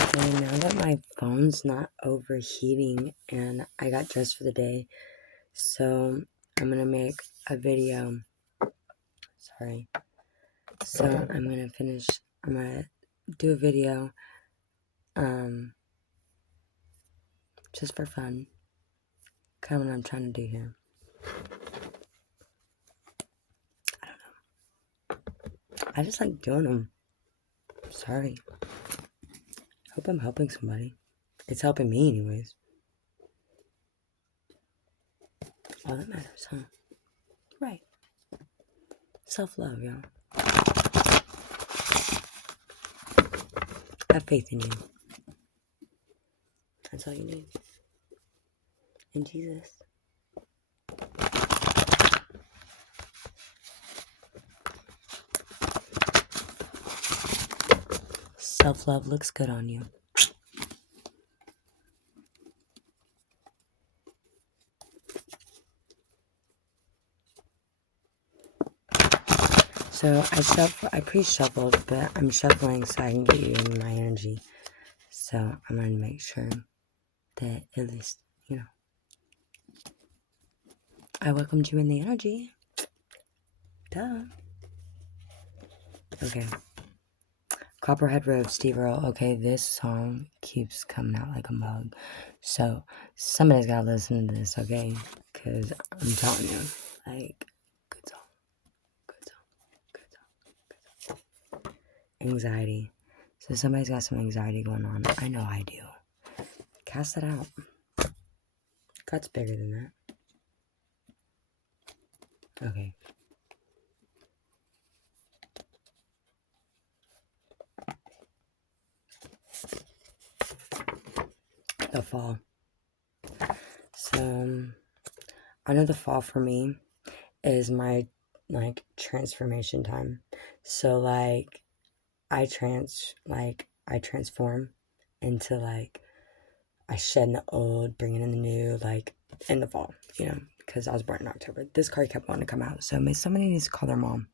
Okay, now that my phone's not overheating and I got dressed for the day, so I'm gonna make a video. Sorry. So I'm gonna do a video, just for fun. Kind of what I'm trying to do here. I don't know. I just like doing them. Sorry. Hope I'm helping somebody. It's helping me anyways. All that matters, huh? Right. Self-love, y'all. Have faith in you. That's all you need. In Jesus. Self-love looks good on you. So I pre-shuffled, but I'm shuffling so I can get you in my energy. So I'm going to make sure that at least, I welcomed you in the energy. Duh. Okay. Copperhead Road, Steve Earle. Okay, this song keeps coming out like a mug. So somebody's got to listen to this, okay? Because I'm telling you, like, good song. Good song. Good song. Good song. Anxiety. So somebody's got some anxiety going on. I know I do. Cast it out. God's bigger than that. Okay. The fall. So, I know the fall for me is my, transformation time. So, I transform into, I shed the old, bringing in the new, in the fall, because I was born in October. This card kept wanting to come out, so somebody needs to call their mom.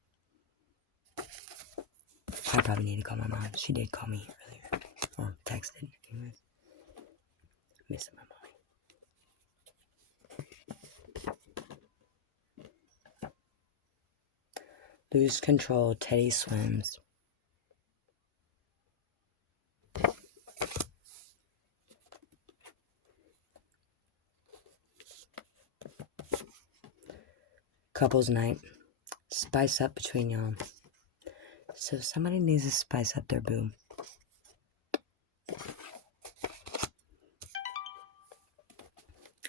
I probably need to call my mom. She did call me earlier, or texted. Anyways, missing my mom. Lose control. Teddy swims. Couples night. Spice up between y'all. So somebody needs to spice up their boo.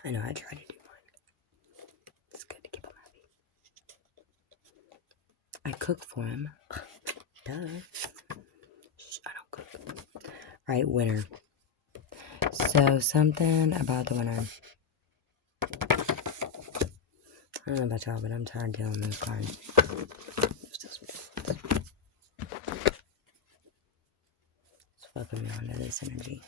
I know I try to do mine. It's good to keep him happy. I cook for him. Duh. Shh, I don't cook. Alright, winter. So something about the winter. I don't know about y'all, but I'm tired of dealing with this card. Let's welcome you onto this energy.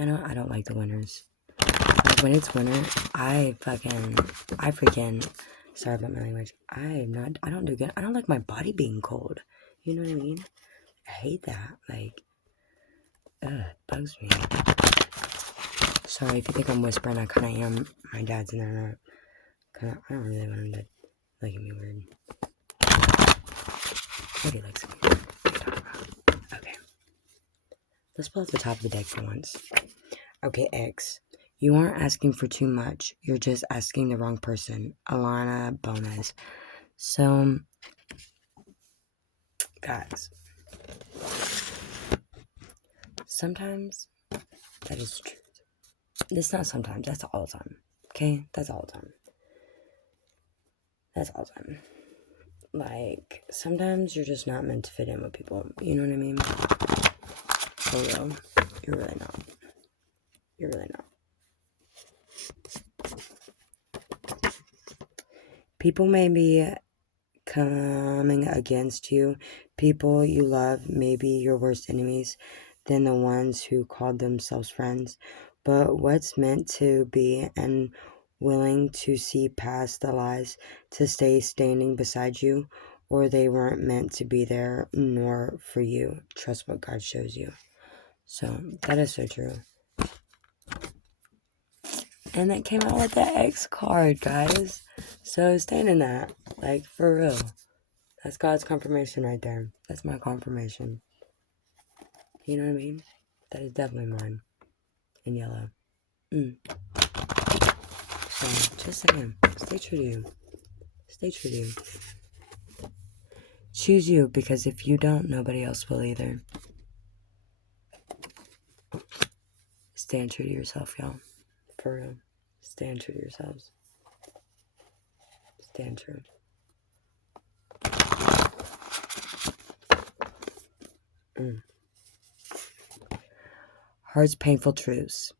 I don't like the winters. When it's winter, I freaking, sorry about my language. I don't do good. I don't like my body being cold. You know what I mean? I hate that. It bugs me. Sorry if you think I'm whispering. I kind of am. My dad's in there. I don't really want him to look at me weird. Nobody looks at me weird. What are you talking about? Okay. Let's pull up the top of the deck for once. Okay, X. You aren't asking for too much. You're just asking the wrong person. Alana Bonez. So, guys, sometimes that is true. It's not sometimes. That's all the time. Okay? That's all the time. That's all the time. Sometimes you're just not meant to fit in with people. You know what I mean? For real. You're really not. You're really not. People may be coming against you. People you love may be your worst enemies than the ones who called themselves friends. But what's meant to be and willing to see past the lies to stay standing beside you, or they weren't meant to be there nor for you. Trust what God shows you. So that is so true. And that came out with the X card, guys. So stand in that. Like, for real. That's God's confirmation right there. That's my confirmation. You know what I mean? That is definitely mine. In yellow. So, just saying. Stay true to you. Stay true to you. Choose you, because if you don't, nobody else will either. Stand true to yourself, y'all. For real. Stand true to yourselves. Stand true. Heart's painful truths.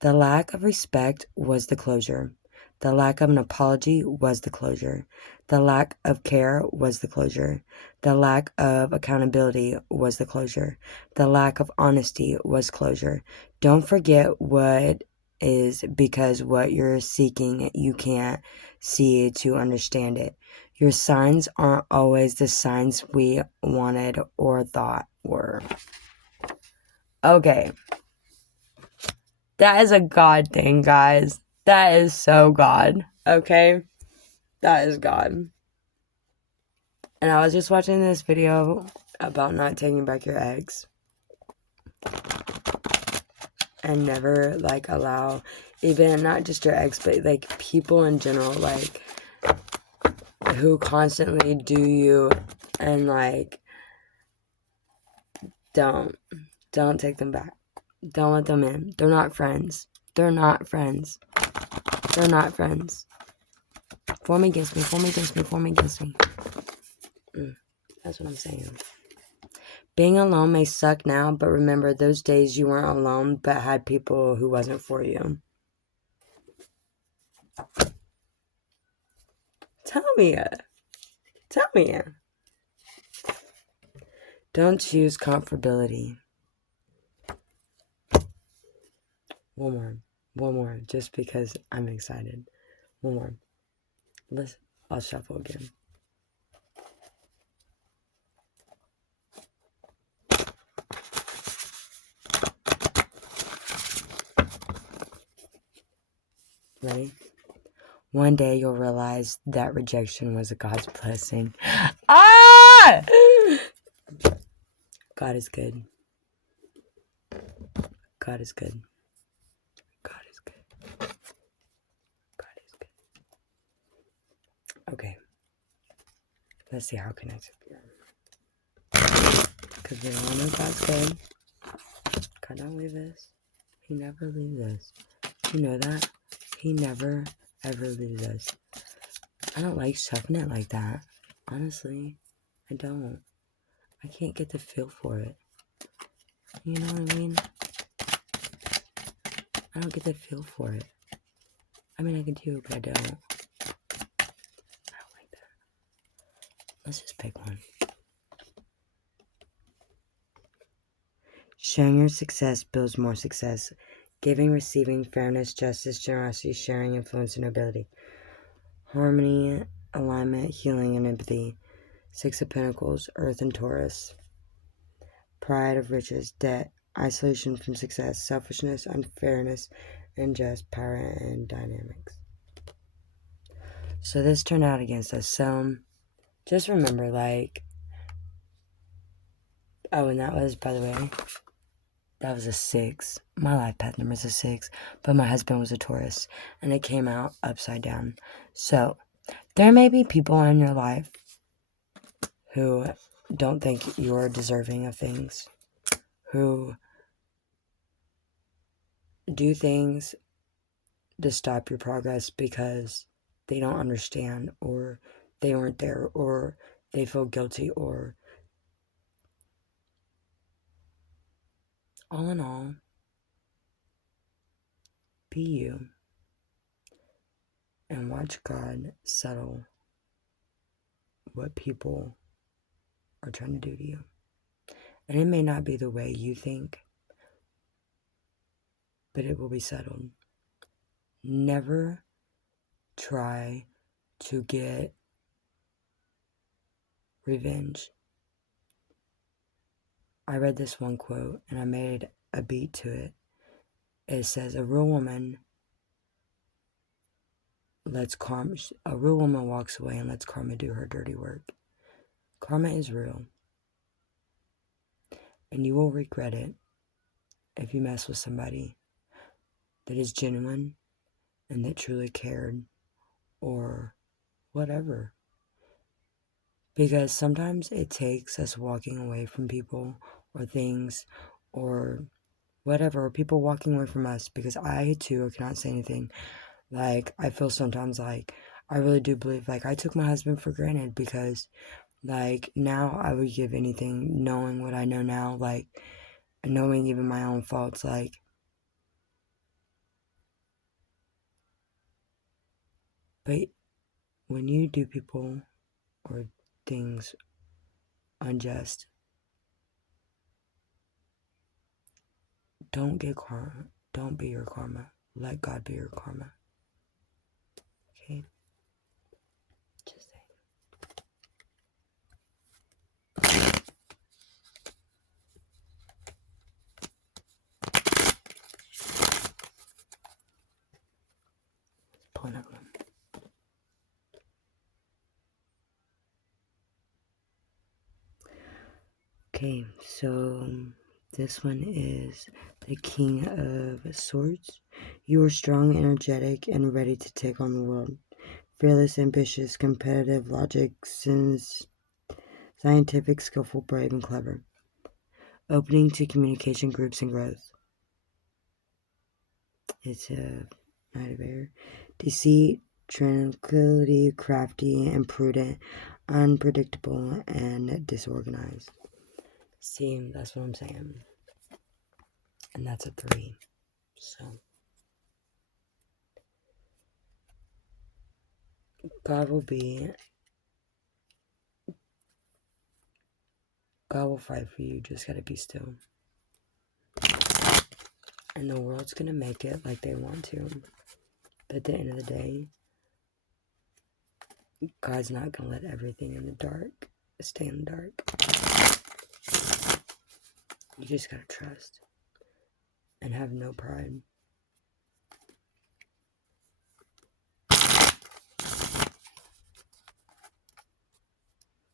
The lack of respect was the closure. The lack of an apology was the closure. The lack of care was the closure. The lack of accountability was the closure. The lack of honesty was closure. Don't forget what is, because what you're seeking, you can't see to understand it. Your signs aren't always the signs we wanted or thought were. Okay. That is a God thing, guys. That is so God. Okay? That is God. And I was just watching this video about not taking back your ex. And never, like, allow, even not just your ex, but, like, people in general, like, who constantly do you and, like, don't take them back. Don't let them in. They're not friends. They're not friends. They're not friends. Form against me, form against me, form against me. That's what I'm saying. Being alone may suck now, but remember those days you weren't alone, but had people who wasn't for you. Tell me. Don't choose comfortability. One more, just because I'm excited. One more. Listen, I'll shuffle again. Ready? One day you'll realize that rejection was a God's blessing. Ah! God is good. God is good. God is good. God is good. Okay. Let's see how connected we are. Because we all know God's good. God don't leave us. He never leaves us. You know that? He never, ever leaves us. I don't like shoving it like that. Honestly, I don't. I can't get the feel for it. You know what I mean? I don't get the feel for it. I mean, I can do, but I don't. I don't like that. Let's just pick one. Sharing your success builds more success. Giving, receiving, fairness, justice, generosity, sharing, influence, and nobility. Harmony, alignment, healing, and empathy. Six of Pentacles, Earth and Taurus. Pride of riches, debt, isolation from success, selfishness, unfairness, unjust, power, and dynamics. So this turned out against us. So just remember, like, oh, and that was, by the way, that was a 6. My life path number is a 6, but my husband was a Taurus, and it came out upside down. So there may be people in your life who don't think you're deserving of things, who do things to stop your progress because they don't understand, or they weren't there, or they feel guilty, or all in all, be you and watch God settle what people are trying to do to you. And it may not be the way you think, but it will be settled. Never try to get revenge. I read this one quote and I made a beat to it. It says, a real woman walks away and lets karma do her dirty work. Karma is real, and you will regret it if you mess with somebody that is genuine and that truly cared or whatever. Because sometimes it takes us walking away from people or things or whatever, or people walking away from us, because I too cannot say anything. Like, I feel sometimes like I really do believe, like, I took my husband for granted because, like, now I would give anything, knowing what I know now, like, knowing even my own faults, like, but when you do people or things unjust, don't get karma. Don't be your karma. Let God be your karma. Okay? Just saying. Pulling up them. Okay, so this one is the King of Swords. You are strong, energetic, and ready to take on the world. Fearless, ambitious, competitive, logic, scientific, skillful, brave, and clever. Opening to communication groups and growth. It's a Knight of Air. Deceit, tranquility, crafty, and prudent, unpredictable, and disorganized. See, that's what I'm saying. And that's a 3. So, God will fight for you. Just gotta be still. And the world's gonna make it like they want to. But at the end of the day, God's not gonna let everything in the dark stay in the dark. You just gotta trust and have no pride.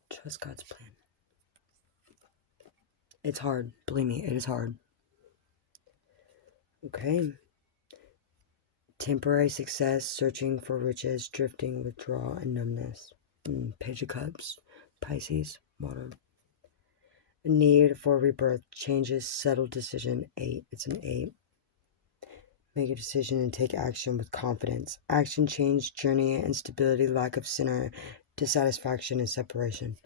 Trust God's plan. It's hard. Believe me, it is hard. Okay. Temporary success, searching for riches, drifting, withdrawal, and numbness. Page of Cups, Pisces, water. A need for rebirth, changes, settled decision, 8. It's an 8. Make a decision and take action with confidence. Action, change, journey, instability, lack of center, dissatisfaction, and separation.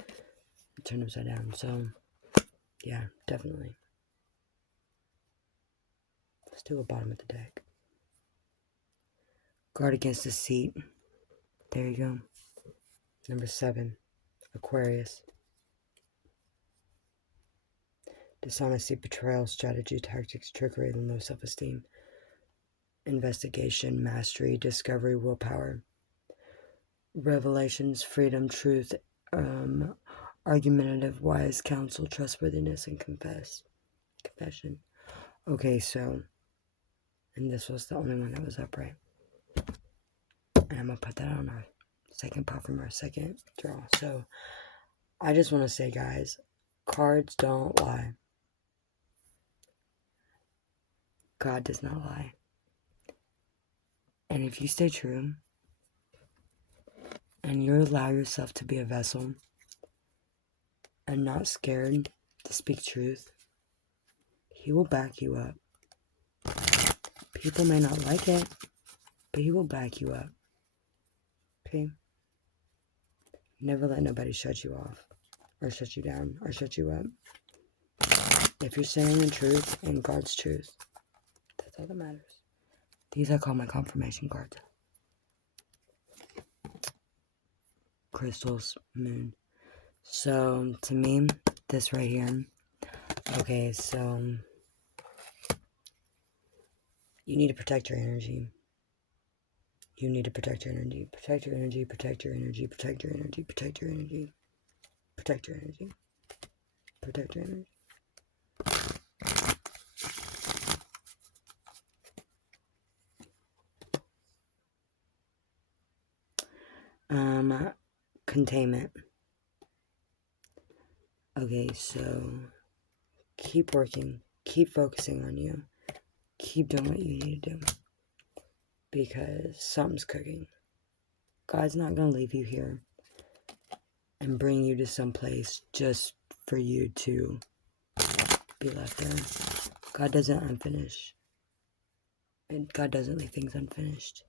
Turn upside down. So, yeah, definitely. Let's do a bottom of the deck. Guard against deceit. There you go. Number 7, Aquarius. Dishonesty, betrayal, strategy, tactics, trickery, and low self-esteem. Investigation, mastery, discovery, willpower. Revelations, freedom, truth, argumentative, wise, counsel, trustworthiness, and confession. Okay, so, and this was the only one that was upright. And I'm going to put that on our second pop from our second draw. So, I just want to say, guys, cards don't lie. God does not lie. And if you stay true, and you allow yourself to be a vessel, and not scared to speak truth, He will back you up. People may not like it, but He will back you up. Okay? Never let nobody shut you off, or shut you down, or shut you up. If you're saying the truth and God's truth, that's all that matters. These I call my confirmation cards. Crystals, moon. So, to me, this right here. Okay, so you need to protect your energy. You need to protect your energy. Protect your energy, protect your energy, protect your energy, protect your energy. Protect your energy. Protect your energy. Containment. Okay, so keep working. Keep focusing on you. Keep doing what you need to do. Because something's cooking. God's not going to leave you here and bring you to some place just for you to be left there. God doesn't unfinish. And God doesn't leave things unfinished.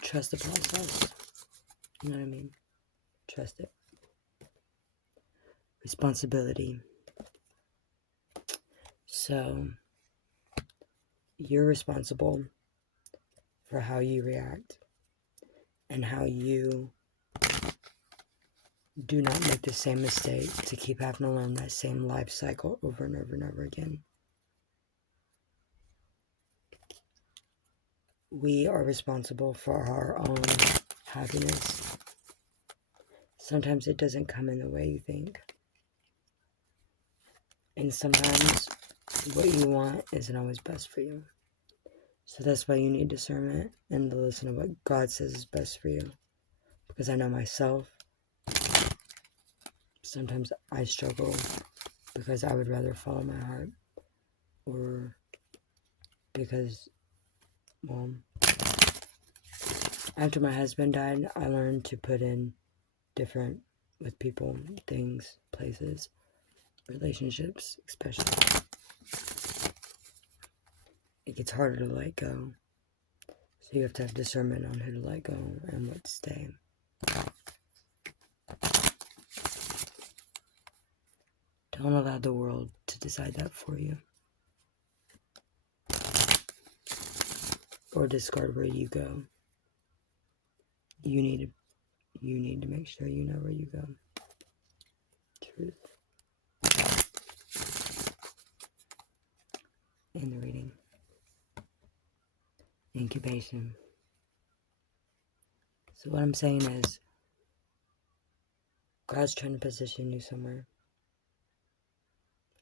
Trust the process. You know what I mean? Trust it. Responsibility. So, you're responsible for how you react and how you do not make the same mistake to keep having to learn that same life cycle over and over and over again. We are responsible for our own happiness. Sometimes it doesn't come in the way you think. And sometimes what you want isn't always best for you. So that's why you need discernment and to listen to what God says is best for you. Because I know myself, sometimes I struggle because I would rather follow my heart, or because, well, after my husband died, I learned to put in different with people, things, places, relationships, especially. It gets harder to let go. So you have to have discernment on who to let go and what to stay. Don't allow the world to decide that for you. Or discard where you go. You need to make sure you know where you go. Truth. In the reading. Incubation. So what I'm saying is, God's trying to position you somewhere.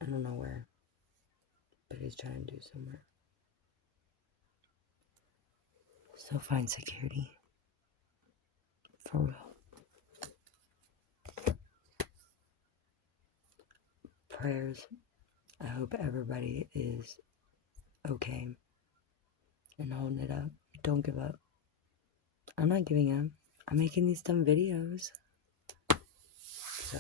I don't know where, but He's trying to do somewhere. So find security. For real. Prayers. I hope everybody is okay and holding it up. Don't give up. I'm not giving up. I'm making these dumb videos. So